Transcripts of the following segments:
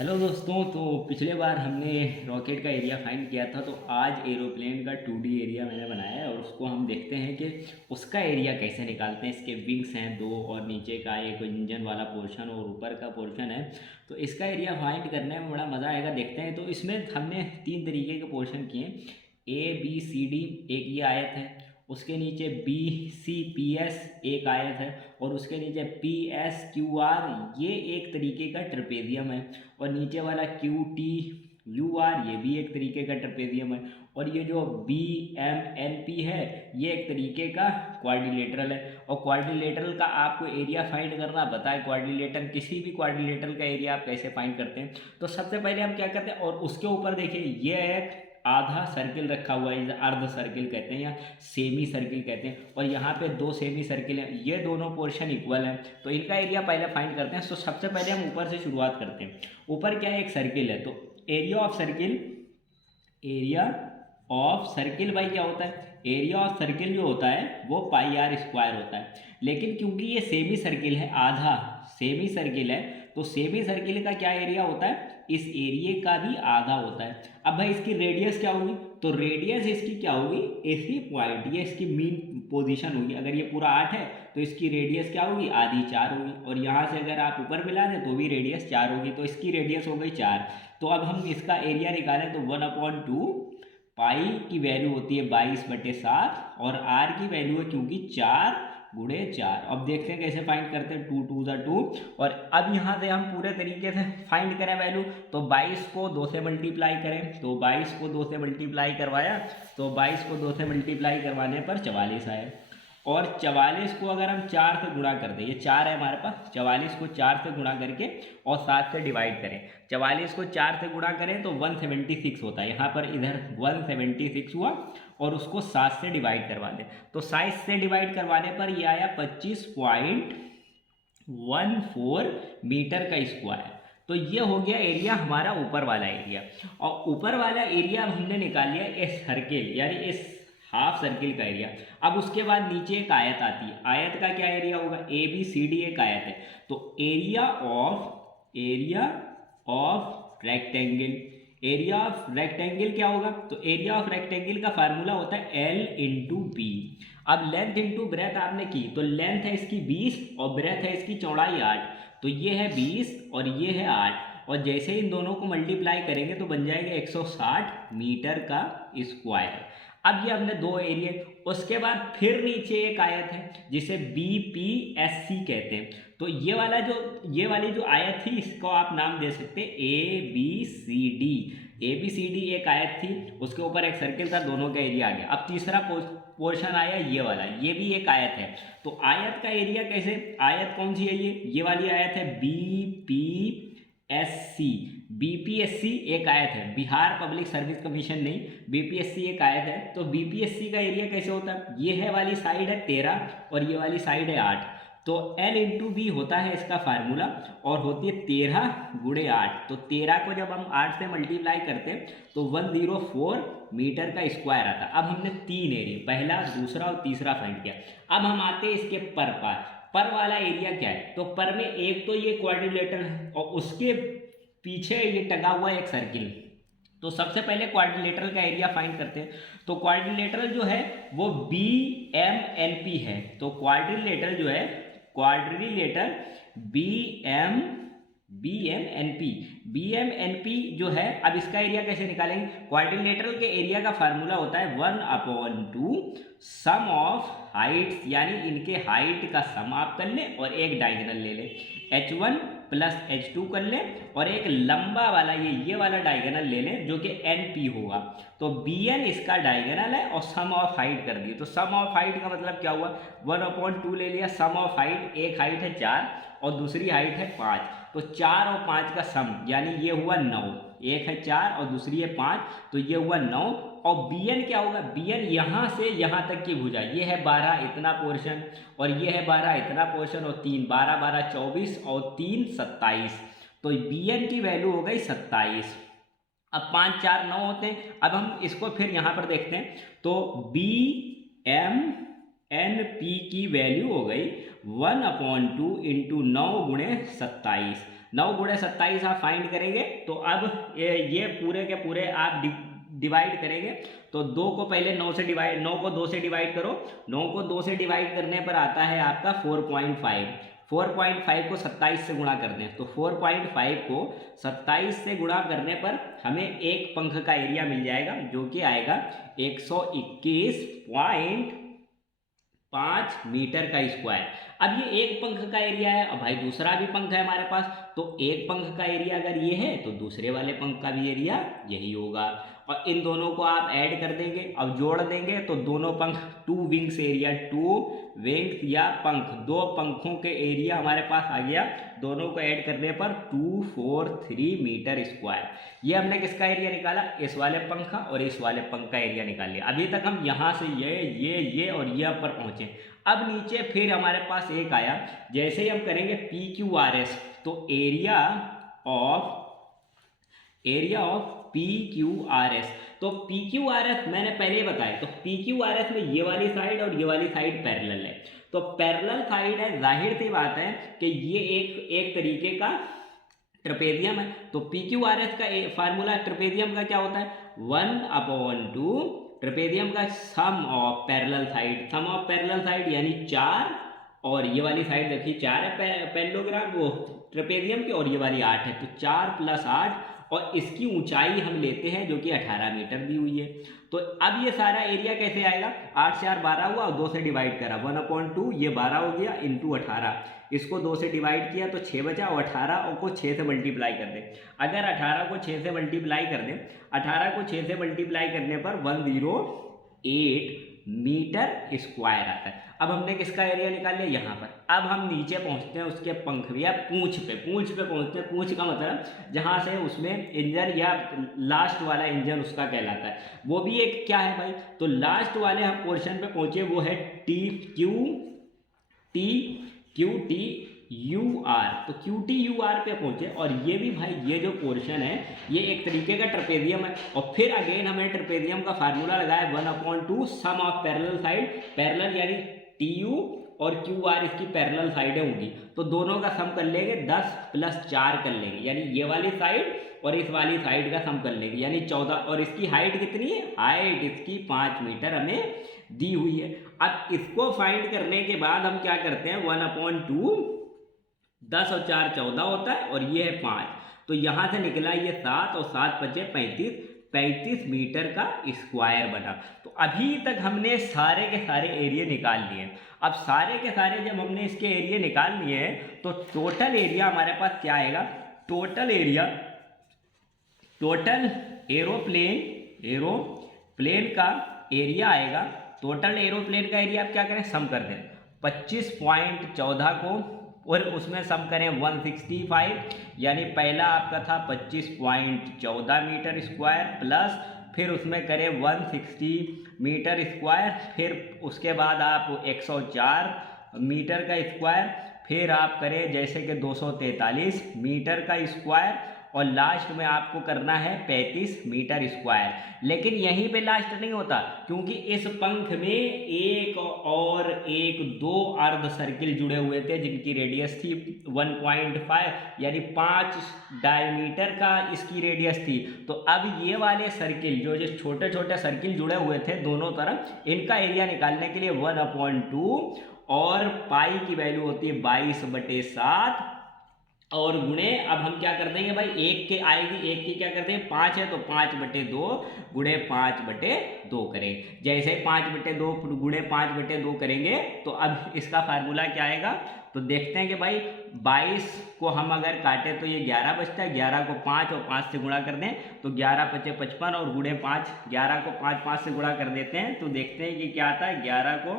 Hello दोस्तों, तो पिछले बार हमने रॉकेट का एरिया फाइंड किया था। तो आज एरोप्लेन का 2D एरिया मैंने बनाया है और उसको हम देखते हैं कि उसका एरिया कैसे निकालते हैं। इसके विंग्स हैं दो और नीचे का एक इंजन वाला पोर्शन और ऊपर का पोर्शन है। तो इसका एरिया फाइंड करने में बड़ा मज़ा आएगा, देखते हैं। तो इसमें हमने 3 तरीके के पोर्शन किए, ABCD एक ये आयत है, उसके नीचे BCPS एक आयत है और उसके नीचे PSQR ये एक तरीके का ट्रपेजियम है और नीचे वाला QTUR ये भी एक तरीके का ट्रपेजियम है और ये जो BMNP है ये एक तरीके का क्वाड्रिलेटरल है। और क्वाड्रिलेटरल का आपको एरिया फाइंड करना पता है। क्वाड्रिलेटरल किसी भी क्वाड्रिलेटरल का एरिया आप कैसे फाइंड करते हैं, तो सबसे पहले हम क्या करते हैं, और उसके ऊपर देखिए ये एक आधा सर्किल रखा हुआ है, अर्ध सर्किल कहते हैं या सेमी सर्किल कहते हैं, और यहाँ पे 2 सेमी सर्किल हैं, ये दोनों पोर्शन इक्वल हैं। तो इनका एरिया पहले फाइंड करते हैं। तो सबसे पहले हम ऊपर से शुरुआत करते हैं। ऊपर क्या है, एक सर्किल है, तो area of circle, area of circle भाई क्या होता है, एरिया ऑफ सर्किल जो होता है वो पाई आर स्क्वायर होता है। लेकिन क्योंकि ये सेमी सर्किल है, आधा सेमी सर्किल है, तो सेमी सर्किल का क्या एरिया होता है, इस एरिया का भी आधा होता है। अब भाई इसकी रेडियस क्या होगी, तो रेडियस इसकी क्या होगी, इसी पॉइंट, ये इसकी मीन पोजीशन होगी। अगर ये पूरा 8 है तो इसकी रेडियस क्या होगी, आधी 4 होगी। और यहाँ से अगर आप ऊपर मिला दें तो भी रेडियस 4 होगी, तो इसकी रेडियस हो गई 4। तो अब हम इसका एरिया निकालें तो 1/2 पाई की वैल्यू होती है 22/7 और आर की वैल्यू है क्योंकि 4/4। अब देखते हैं कैसे फाइंड करते हैं, 2 2 2। और अब यहाँ से हम पूरे तरीके से फाइंड करें वैल्यू, तो 22 को 2 से मल्टीप्लाई करें, तो 22 को 2 से मल्टीप्लाई करवाया, तो 22 को 2 से मल्टीप्लाई करवाने पर 44 आया। और 44 को अगर हम 4 से गुणा कर दें, ये 4 है हमारे पास, 44 को 4 से गुणा करके और 7 से डिवाइड करें, 44 को 4 से गुणा करें तो 176 होता है। यहाँ पर इधर 176 हुआ और उसको 7 से डिवाइड करवा दें, तो 7 से डिवाइड करवाने पर ये आया 25.14 मीटर का स्क्वायर। तो ये हो गया एरिया हमारा ऊपर वाला एरिया। और ऊपर वाला एरिया हमने निकाल लिया इस सर्किल यानी इस हाफ सर्किल का एरिया। अब उसके बाद नीचे एक आयत आती है, आयत का क्या एरिया होगा, ABCD एक आयत है, तो area of rectangle, area of rectangle क्या होगा, तो एरिया ऑफ रेक्टेंगल का फार्मूला होता है L/B। अब लेंथ इंटू ब्रेथ आपने की, तो लेंथ है इसकी 20 और ब्रेथ है इसकी चौड़ाई 8, तो ये है 20 और ये है 8, और जैसे इन दोनों को मल्टीप्लाई करेंगे तो बन जाएगा 160 मीटर का स्क्वायर। अब ये हमने 2 एरिया। उसके बाद फिर नीचे एक आयत है जिसे BPSC कहते हैं, तो ये वाली जो आयत थी इसको आप नाम दे सकते हैं ABCD। ABCD एक आयत थी, उसके ऊपर एक सर्किल था, दोनों का एरिया आ गया। अब तीसरा पोर्शन आया ये वाला, ये भी एक आयत है, तो आयत का एरिया कैसे, आयत कौन सी है, ये वाली आयत है BPSC एक आयत है, बिहार पब्लिक सर्विस कमीशन नहीं, BPSC एक आयत है। तो BPSC का एरिया कैसे होता है, ये है वाली साइड है 13 और ये वाली साइड है 8, तो L/B होता है इसका फार्मूला और होती है 13 × 8। तो 13 को जब हम 8 से मल्टीप्लाई करते हैं तो 104 मीटर का स्क्वायर आता। अब हमने 3 एरिया, पहला, दूसरा और तीसरा फाइंड किया। अब हम आते हैं इसके पर वाला एरिया क्या है, तो पर में एक तो ये क्वाड्रिलेटरल है और उसके पीछे ये टंगा हुआ एक सर्किल। तो सबसे पहले क्वाड्रिलेटरल का एरिया फाइंड करते हैं। तो क्वाड्रिलेटरल जो है वो BMNP है, तो क्वाड्रिलेटरल जो है, क्वाड्रिलेटरल BMNP जो है। अब इसका एरिया कैसे निकालेंगे, क्वाड्रिलेटरल के एरिया का फार्मूला होता है 1/2 सम ऑफ हाइट्स, यानी इनके हाइट का सम आप कर लें और एक डायगोनल ले लें, H1 + H2 कर लें और एक लंबा वाला ये वाला डायगोनल ले लें जो कि NP होगा। तो BN इसका डायगोनल है और सम ऑफ हाइट कर दिए। तो सम ऑफ हाइट का मतलब क्या हुआ, 1/2 ले लिया, सम ऑफ हाइट, एक हाइट है 4 और दूसरी हाइट है 5, तो 4 और 5 का सम यानी ये हुआ 9, एक है 4 और दूसरी है 5, तो ये हुआ 9। और BN क्या होगा, BN यहाँ से यहाँ तक की भुजा, ये है 12 इतना पोर्शन और ये है 12 इतना पोर्शन और 3 12 12 24 और 3 27, तो BN की वैल्यू हो गई 27। अब 5 4 9 होते हैं। अब हम इसको फिर यहाँ पर देखते हैं, तो BM एन पी की वैल्यू हो गई 1/2 इंटू 9 गुणे 27। 9 गुणे 27 आप फाइंड करेंगे तो अब ये पूरे के पूरे आप डिवाइड करेंगे तो 2 को पहले 9 से डिवाइड 9 को 2 से डिवाइड करो। 9 को 2 से डिवाइड करने पर आता है आपका 4.5। 4.5 को 27 से गुणा कर दें तो 4.5 को 27 से गुणा करने पर हमें एक पंख का एरिया मिल जाएगा जो कि आएगा 121.5 मीटर का स्क्वायर। अब ये एक पंख का एरिया है, अब भाई दूसरा भी पंख है हमारे पास, तो एक पंख का एरिया अगर ये है तो दूसरे वाले पंख का भी एरिया यही होगा और इन दोनों को आप ऐड कर देंगे। अब जोड़ देंगे तो दोनों पंख 2 विंग्स एरिया, 2 विंग्स या पंख, 2 पंखों के एरिया हमारे पास आ गया। दोनों को ऐड करने पर 243 मीटर स्क्वायर। ये हमने किसका एरिया निकाला? इस वाले पंख का और इस वाले पंख का एरिया निकाल लिया। अभी तक हम यहाँ से ये और ये पर पहुँचे। अब नीचे फिर हमारे पास एक आया, जैसे ही हम करेंगे PQRS तो एरिया ऑफ PQRS, तो PQRS मैंने पहले ही बताया, तो PQRS में ये वाली साइड और ये वाली साइड पैरेलल है, तो पैरेलल साइड है, जाहिर सी बात है कि ये एक तरीके का ट्रेपेजियम है। तो PQRS का फार्मूला ट्रेपेजियम का क्या होता है? 1/2 ट्रेपेजियम का sum of parallel side, sum of parallel side यानी 4 और ये वाली साइड देखिए 4 है पैरेललोग्राम वो ट्रेपेजियम की और ये वाली 8 है, तो 4 + 8 और इसकी ऊंचाई हम लेते हैं जो कि 18 मीटर दी हुई है। तो अब ये सारा एरिया कैसे आएगा? 8 4 12 हुआ और 2 से डिवाइड करा 1/2, ये 12 हो गया इंटू 18, इसको 2 से डिवाइड किया तो 6 बचा और 18 को 6 से मल्टीप्लाई कर दें। अगर 18 को 6 से मल्टीप्लाई कर दें, 18 को 6 से मल्टीप्लाई करने पर 108 मीटर स्क्वायर आता है। अब हमने किसका एरिया निकाल लिया? यहाँ पर। अब हम नीचे पहुँचते हैं उसके पंख या पूंछ पे पहुँचते हैं। पूंछ का मतलब जहाँ से उसमें इंजन या लास्ट वाला इंजन उसका कहलाता है, वो भी एक क्या है भाई? तो लास्ट वाले हम पोर्शन पे पहुँचे, वो है QTUR, तो QTUR पे पहुंचे और ये भी भाई ये जो पोर्शन है ये एक तरीके का ट्रेपेजियम है। और फिर अगेन हमने ट्रेपेजियम का फार्मूला लगाया 1/2 सम ऑफ पैरेलल साइड, पैरेलल यानी TU और QR इसकी पैरेलल साइडें होंगी, तो दोनों का सम कर लेंगे 10 + 4 कर लेंगे, यानी ये वाली साइड और इस वाली साइड का सम कर लेंगे यानी 14। और इसकी हाइट कितनी है? हाइट इसकी 5 मीटर हमें दी हुई है। अब इसको फाइंड करने के बाद हम क्या करते हैं? 1/2 10 और 4 14 होता है और ये है 5, तो यहाँ से निकला ये 7 और 7 बचे 35 मीटर का स्क्वायर बना। तो अभी तक हमने सारे के सारे एरिया निकाल लिए। अब सारे के सारे जब हमने इसके एरिया निकाल लिए हैं तो टोटल एरिया हमारे पास क्या आएगा? टोटल एरोप्लेन का एरिया आएगा। टोटल एरोप्लेन का एरिया आप क्या करें? सम कर दें 25.14 को और उसमें सम करें 165, यानी पहला आपका था 25.14 मीटर स्क्वायर प्लस फिर उसमें करें 160 मीटर स्क्वायर, फिर उसके बाद आप 104 मीटर का स्क्वायर, फिर आप करें जैसे कि 243 मीटर का स्क्वायर और लास्ट में आपको करना है 35 मीटर स्क्वायर। लेकिन यहीं पे लास्ट नहीं होता, क्योंकि इस पंख में एक और एक 2 अर्ध सर्किल जुड़े हुए थे जिनकी रेडियस थी 1.5 यानी 5 डायमीटर का इसकी रेडियस थी। तो अब ये वाले सर्किल जो छोटे छोटे सर्किल जुड़े हुए थे दोनों तरफ, इनका एरिया निकालने के लिए 1/2 और पाई की वैल्यू होती है 22/7 और गुणे, अब हम क्या कर देंगे भाई, एक के आएगी, एक की क्या करते हैं 5 है तो 5/2 गुणे 5/2 करेंगे। जैसे 5/2 गुणे 5/2 करेंगे तो अब इसका फार्मूला क्या आएगा? तो देखते हैं कि भाई 22 को हम अगर काटें तो ये 11 बचता है, 11 को 5 और 5 से गुणा कर दें तो 11 × 5 = 55 और गुणे 5, 11 को 5 से गुणा कर देते हैं तो देखते हैं कि क्या आता है। 11 को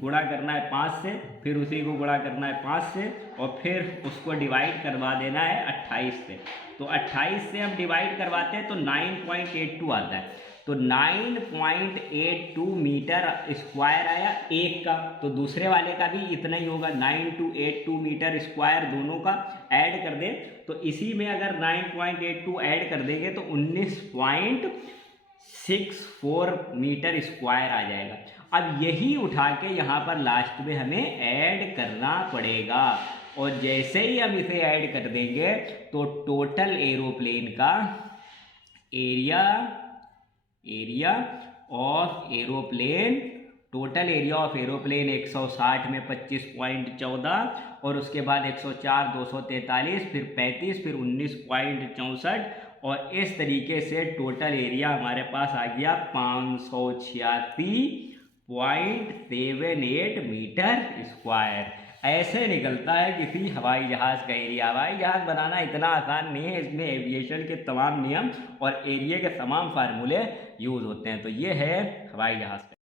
गुणा करना है 5 से, फिर उसी को गुणा करना है 5 से और फिर उसको डिवाइड करवा देना है 28 से। तो 28 से हम डिवाइड करवाते हैं तो 9.82 आता है। तो 9.82 मीटर स्क्वायर आया एक का, तो दूसरे वाले का भी इतना ही होगा 982 मीटर स्क्वायर, दोनों का ऐड कर दें तो इसी में अगर 9.82 ऐड कर देंगे तो 19.64 मीटर स्क्वायर आ जाएगा। अब यही उठा के यहाँ पर लास्ट में हमें ऐड करना पड़ेगा, और जैसे ही हम इसे ऐड कर देंगे तो टोटल एरोप्लेन का area of aeroplane, total area of aeroplane 160 में 25.14, और उसके बाद 104, 243, फिर 35, फिर 19.64, और इस तरीके से टोटल एरिया हमारे पास आ गया 586.78 मीटर स्क्वायर। ऐसे निकलता है किसी हवाई जहाज़ का एरिया। हवाई जहाज़ बनाना इतना आसान नहीं है, इसमें एविएशन के तमाम नियम और एरिया के तमाम फार्मूले यूज़ होते हैं। तो ये है हवाई जहाज़ का।